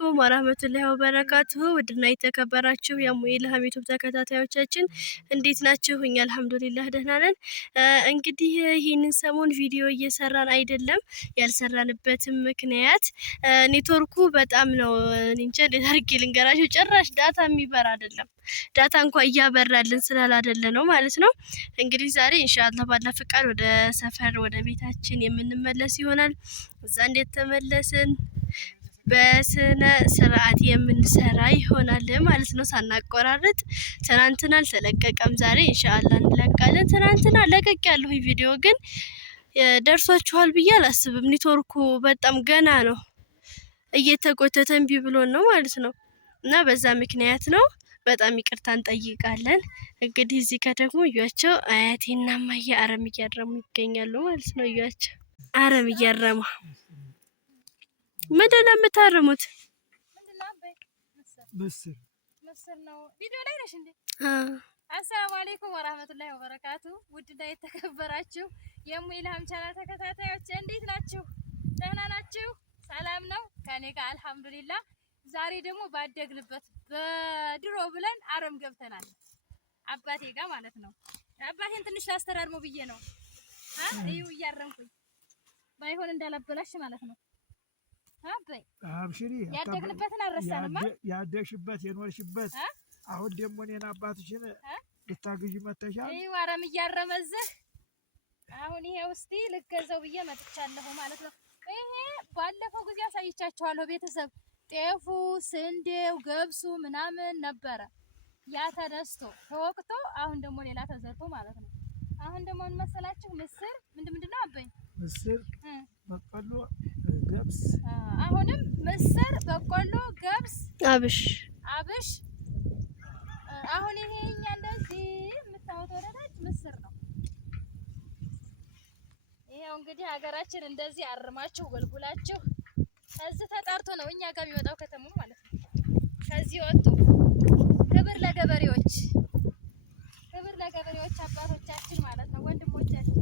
አለይኩም ወራህመቱላሂ ወበረካቱሁ ውድና የተከበራችሁ የሙኢልሃም ዩቲዩብ ተከታታዮቻችን እንዴት ናችሁ? እኛ አልሐምዱሊላህ ደህና ነን። እንግዲህ ይህንን ሰሞን ቪዲዮ እየሰራን አይደለም። ያልሰራንበትም ምክንያት ኔትወርኩ በጣም ነው እንጃ እንዴት አድርጌ ልንገራችሁ፣ ጭራሽ ዳታ የሚበራ አይደለም። ዳታ እንኳን እያበራልን ስላላደለ ነው ማለት ነው። እንግዲህ ዛሬ ኢንሻአላህ ባላ ፍቃድ ወደ ሰፈር ወደ ቤታችን የምንመለስ ይሆናል። እዛ እንዴት ተመለስን በስነ ስርዓት የምንሰራ ይሆናል ማለት ነው። ሳናቆራረጥ ትናንትና አልተለቀቀም፣ ዛሬ ኢንሻአላህ እንለቃለን። ትናንትና ለቀቅ ያለው ቪዲዮ ግን ደርሷችኋል ብዬ አላስብም። ኔትወርኩ በጣም ገና ነው እየተጎተተ እምቢ ብሎን ነው ማለት ነው። እና በዛ ምክንያት ነው። በጣም ይቅርታ እንጠይቃለን። እንግዲህ እዚህ ጋር ደግሞ እያቸው አያቴና ማየ አረም እያረሙ ይገኛሉ ማለት ነው። እያቸው አረም እያረሙ ምንድን ነው የምታረሙት? ምስር ነው። ቪዲዮ ላይ ነሽ እንዴ? አሰላሙ አለይኩም ወራህመቱላሂ ወበረካቱ። ውድና የተከበራችሁ የሙኢልሃም ቻናል ተከታታዮች እንዴት ናችሁ? ደህና ናችሁ? ሰላም ነው ከኔ ጋር አልሐምዱሊላህ። ዛሬ ደግሞ ባደግንበት በድሮ ብለን አረም ገብተናል፣ አባቴ ጋር ማለት ነው። አባቴን ትንሽ ላስተዳድሞ ብዬ ነው ይኸው እያረምኩኝ፣ ባይሆን እንዳላበላሽ ማለት ነው። አባይ አብሽሪ፣ ያደግንበትን አልረሳንማ። ያደግሽበት የኖርሽበት አሁን ደግሞ እኔን አባትሽን ልታግዢ መተሻል። ይኸው አረም እያረመዝህ አሁን ይሄ ውስጥ ልገዛው ብዬ መጥቻለሁ ማለት ነው። ይሄ ባለፈው ጊዜ አሳይቻችኋለሁ ቤተሰብ፣ ጤፉ፣ ስንዴው፣ ገብሱ ምናምን ነበረ። ያ ተነስቶ ተወቅቶ አሁን ደግሞ ሌላ ተዘርቶ ማለት ነው። አሁን ደግሞ ምን መሰላችሁ? ምስር ምንድነው አበኝ? ምስር፣ በቆሎ፣ ገብስ። አሁንም ምስር፣ በቆሎ፣ ገብስ፣ አብሽ። አሁን ይሄኛ እንደዚህ የምታወጣው ወደታች ምስር ነው። ይሄው እንግዲህ ሀገራችን እንደዚህ አርማችሁ ጎልጉላችሁ ከዚህ ተጣርቶ ነው እኛ ጋር የሚመጣው ከተማው ማለት ነው። ከዚህ ወጥቶ ክብር ለገበሬዎች፣ ክብር ለገበሬዎች አባቶቻችን ማለት ነው፣ ወንድሞቻችን።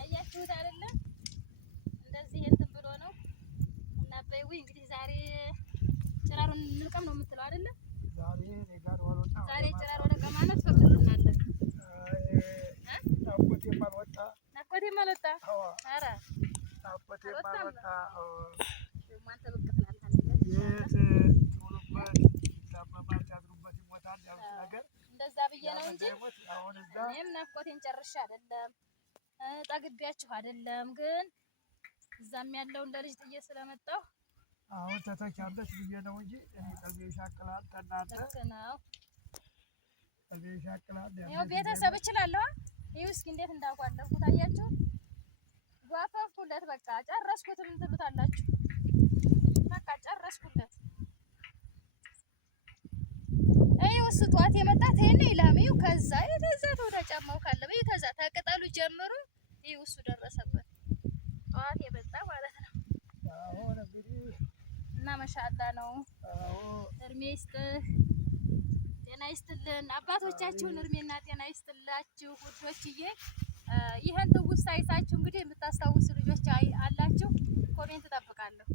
አያችሁት አይደለ? እንደዚህ እንትን ብሎ ነው እና በይው እንግዲህ ዛሬ ጭራሩን እንልቀም ነው የምትለው አይደለ? ዛሬ ጭራሩ ለቀማ ነው ትፈቅድልናለህ? ናቆቴ ማልወጣ ኧረ ናቆቴ ማልወጣ እንደዛ ብዬ ነው እንጂ እኔም ናፍቆቴን ጨርሼ አይደለም ጠግቢያችሁ አይደለም። ግን እዛም ያለው እንደ ልጅ ጥዬ ስለመጣሁ አሁን ተተቻለች ብዬ ነው እንጂ እኔ ጠግቤ ይሻቅላል። ተናንተ ልክ ነው። ጠግቤ ይሻቅላል። ያው ቤተሰብ እችላለሁ። ይኸው እስኪ እንዴት እንዳጓለፍኩት አያችሁ። ጓፈፍኩለት፣ በቃ ጨረስኩት። ምን ትሉታላችሁ? በቃ ጨረስኩለት። ይኸው እሱ ጠዋት የመጣ ተይነ ይላም። ይኸው ከዛ ወደ ጫማው ካለ በይ ተዛ ተቅጠሉ ጀምሩ። ይኸው እሱ ደረሰበት ጠዋት የመጣ ማለት ነው። አሁን እንግዲህ እና ማሻአላ ነው። እድሜ ይስጥህ፣ ጤና ይስጥልን። አባቶቻችሁን እድሜና ጤና ይስጥላችሁ ውዶችዬ። ይሄን ትውስታ አይታችሁ እንግዲህ የምታስታውሱ ልጆች አላችሁ፣ ኮሜንት እጠብቃለሁ።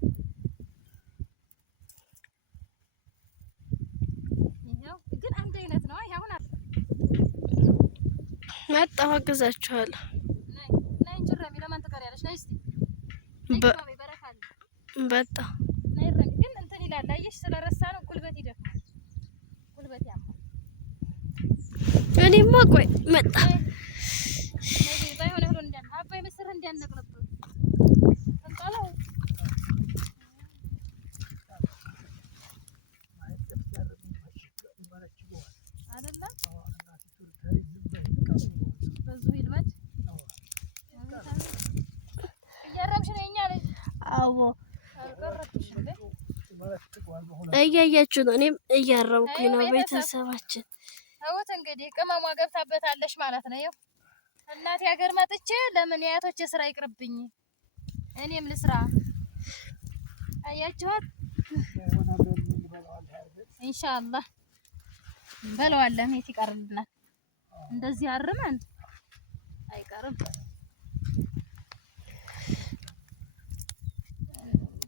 ይሄው ግን አንድ አይነት ነው። አሁን መጣሁ አግዛችኋለሁ። ነይ እንጅረሚ ለማን ትቀሪያለሽ? ነይ እስቲ በረካለ በጣ ነይ ረሚ። ግን እንትን ይላል አየሽ፣ ስለረሳ ነው ጉልበት ይደፋል፣ ጉልበት ያማል። እኔማ ቆይ መጣ ባይሆን ሁሉ እንዳን አባይ ምስር እንዳነቅነብህ እንጣለው አይደለ? በዙ ይልመድ እያረምሽ ነው እኛ ልጅ። አዎ እያያችሁ ነው። እኔም እያረምኩኝ ነው። ቤተሰባችን አውት እንግዲህ ቅመሟ ገብታበታለሽ ማለት ነው። ይኸው እናቴ ሀገር መጥቼ ለምን የአያቶቼ ስራ ይቅርብኝ እኔም ልስራ። አያችኋት? ኢንሻአላህ እንበለዋለን። የት ይቀርልናል? እንደዚህ አርመን አይቀርም።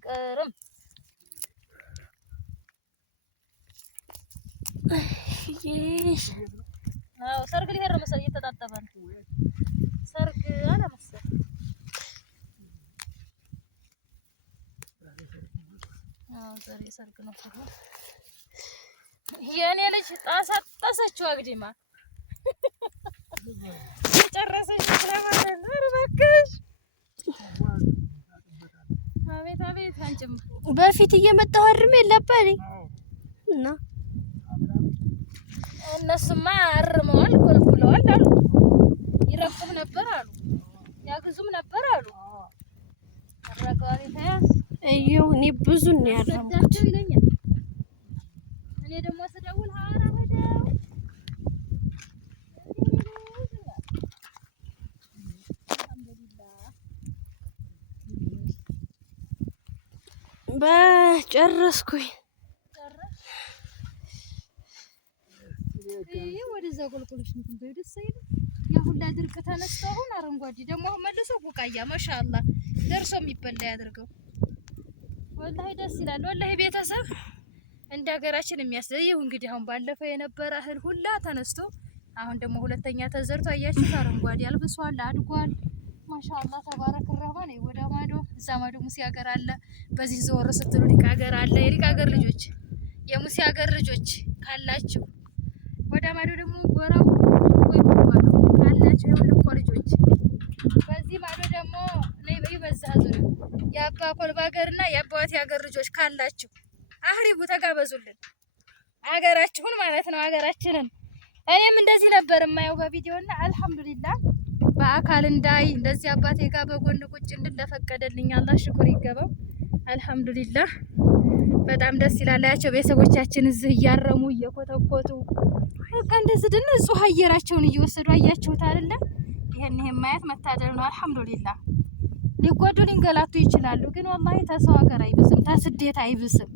ቅርም አዎ ሰርግ ሊሄድ ነው መሰለኝ እየተጣጠበ ነው። ሰርግ አለ መሰለኝ። አዎ ዛሬ ሰርግ ነው። የኔ ልጅ ጣሰችው አግዲማ ጨረሰች ለማለት ነው። እባክሽ አቤት አቤት። አንቺም በፊት እየመጣሁ አርሜ ነበር እና እነሱማ አርመዋል ጎልጉለዋል አሉ። ይረቁም ነበር አሉ። ያግዙም ነበር አሉ። አረጋዊ ታያስ እየው እኔ ብዙ ነው ያረምኩት ይለኛል። እኔ ደግሞ ስደውል ሀዋራ ሄደው በጨረስኩኝ ወደዛ ጎልጎሎች ነው ደስ አይልም። ያ ሁላ ድርቅ ተነስተው አሁን አረንጓዴ ደግሞ አሁን መልሶ ቡቃያ ማሻአላ ደርሶ የሚበላ ያድርገው። ወላሂ ደስ ይላል። ወላሂ ቤተሰብ እንደ ሀገራችን የሚያስደየው እንግዲህ አሁን ባለፈው የነበረ እህል ሁላ ተነስቶ አሁን ደግሞ ሁለተኛ ተዘርቶ አያችሁት አረንጓዴ አልብሷል አድጓል። ማሻአላ ተባረክ ረህማን። ወደ ማዶ እዛ ማዶ ሙሲ ሀገር አለ። በዚህ ዘወር ስትሉ ሊቅ ሀገር አለ። የሊቅ ሀገር ልጆች የሙሲ ሀገር ልጆች ካላችሁ ወደ ማዶ ደግሞ ጎራው ካላችሁ የሁልቆ ልጆች በዚህ ማዶ ደግሞ ነይ በይ በዛ ዙሪያ የአባ ኮልባ ሀገርና የአባዋት ሀገር ልጆች ካላችሁ አህሪቡ ተጋበዙልን። ሀገራችሁን ማለት ነው ሀገራችንን። እኔም እንደዚህ ነበር የማየው በቪዲዮና አልሐምዱሊላህ በአካል እንዳይ እንደዚህ አባቴ ጋር በጎን ቁጭ እንድል ለፈቀደልኝ አላህ ሽኩር ይገባው። አልሐምዱሊላህ በጣም ደስ ይላል። ያቸው ቤተሰቦቻችን እዚህ እያረሙ እየኮተኮቱ በቃ እንደዚህ ንጹህ አየራቸውን እየወሰዱ አያችሁት አይደለ? ይሄን ማየት መታደል ነው። አልሐምዱሊላህ ሊጎዱ ሊንገላቱ ይችላሉ፣ ግን ወላሂ ተሰው ሀገር አይብስም፣ ተስደት አይብስም።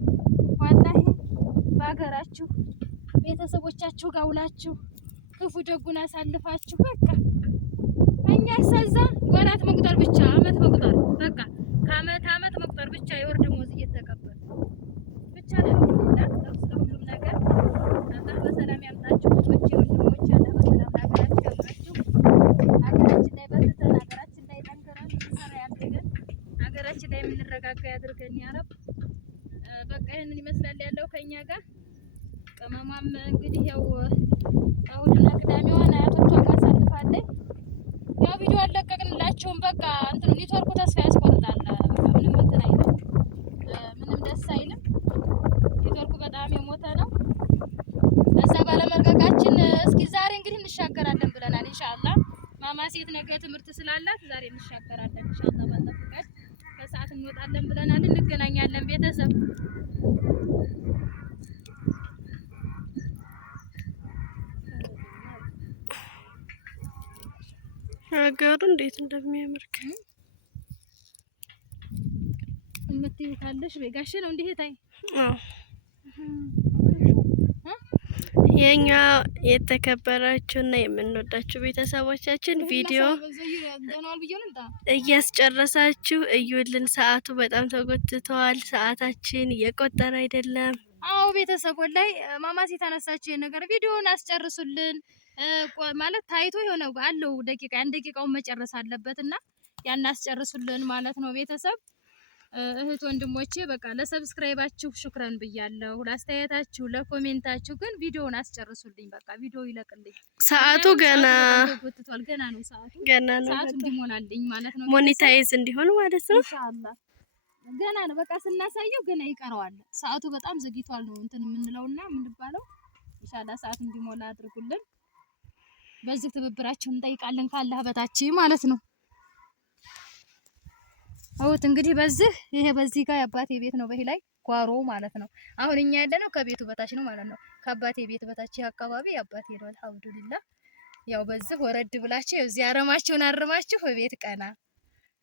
ወላሂ በሀገራችሁ ቤተሰቦቻችሁ ጋር ውላችሁ ክፉ ደጉን አሳልፋችሁ በቃ እኛ ሰዛ ወራት መቁጠር ብቻ አመት መቁጠር በቃ ከአመት አመት መቁጠር ብቻ የወር ደመወዝ እየተቀበል ብቻ አልሐምዱሊላህ ለሁሉም ነገር አላህ በሰላም ያምጣችሁ። ወንድሞቼ አላህ በሰላም ሀገራችን ያምጣችሁ። ሀገራችን ላይ በርትተን ሀገራችን ላይ ጠንክረን እንሰራ ያድርገን። ሀገራችን ላይ የምንረጋጋ ያድርገን ያ ረብ። በቃ ይሄንን ይመስላል ያለው ከኛ ጋር። ቅመሟም እንግዲህ ያው እሑድና ቅዳሜዋን አያቶቿ ጋር አሳልፋለች። ያው ቪዲዮ አለቀቅንላችሁም በቃ እንትኑ ኔትወርኩ ተስፋ ያስቆርጣል። ምንም እንትን አይልም፣ ምንም ደስ አይልም። ኔትወርኩ በጣም የሞተ ነው። በዛ ባለመርቀቃችን እስኪ ዛሬ እንግዲህ እንሻገራለን ብለናል ኢንሻአላህ። ማማ ሴት ነገ ትምህርት ስላላት ዛሬ እንሻገራለን ኢንሻአላህ። ባለፈቃድ ከሰዓት እንወጣለን ብለናል። እንገናኛለን ቤተሰብ። ሀገሩ እንዴት እንደሚያምር እምትይው ካለሽ በጋሽ ነው እንዴ ታይ? የኛ የተከበራችሁና የምንወዳችሁ ቤተሰቦቻችን ቪዲዮ እያስጨረሳችሁ እዩልን። ሰዓቱ በጣም ተጎትተዋል። ሰዓታችን እየቆጠረ አይደለም። አዎ ቤተሰብ ላይ ማማሲ ተነሳችሁ ነገር ቪዲዮውን አስጨርሱልን ማለት ታይቶ የሆነ አለው ደቂቃ አንድ ደቂቃውን መጨረስ አለበትና ያን አስጨርሱልን ማለት ነው ቤተሰብ። እህት ወንድሞቼ በቃ ለሰብስክራይባችሁ ሹክራን ብያለሁ። ለአስተያየታችሁ ለኮሜንታችሁ ግን ቪዲዮውን አስጨርሱልኝ። በቃ ቪዲዮ ይለቅልኝ። ሰዓቱ ገና ነው። ሰዓቱ እንዲሞላልኝ ማለት ነው። ሞኔታይዝ እንዲሆን ማለት ነው። ኢንሻአላህ ገና ነው። በቃ ስናሳየው ገና ይቀረዋል። ሰዓቱ በጣም ዘግይቷል ነው እንትን የምንለውና የምንባለው። ኢንሻአላህ ሰዓቱ እንዲሞላ አድርጉልን። በዚህ ትብብራችሁን እንጠይቃለን ካላህ በታች ማለት ነው። አውት እንግዲህ በዚህ ጋር የአባቴ ቤት ነው። በዚህ ላይ ጓሮ ማለት ነው። አሁን እኛ ያለነው ከቤቱ በታች ነው ማለት ነው። ከአባቴ ቤት በታች አካባቢ የአባቴ ነው። አልሐምዱሊላህ ያው በዚህ ወረድ ብላችሁ እዚህ አረማችሁን አርማችሁ በቤት ቀና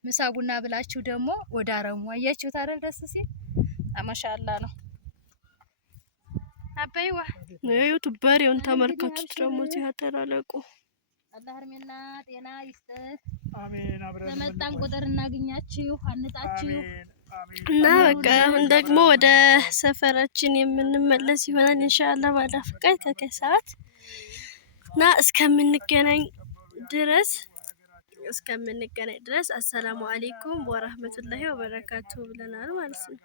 ምሳ ቡና ብላችሁ ደግሞ ወደ አረሙ አያችሁት አይደል? ደስ ሲል ማሻአላህ ነው። አባይዋ ነው በሬውን ተመልከቱት። ደግሞ እዚህ አተላለቁ አላህ እርሜና ጤና ይስጥ። አሜን። በመጣን ቁጥር እናገኛችሁ አንጣችሁ እና በቃ አሁን ደግሞ ወደ ሰፈራችን የምንመለስ ይሆናል ኢንሻአላህ ባላ ፍቃድ ከከሰዓት እና እስከምንገናኝ ድረስ አሰላሙ አለይኩም ወራህመቱላሂ ወበረካቱ ብለናል ማለት ነው።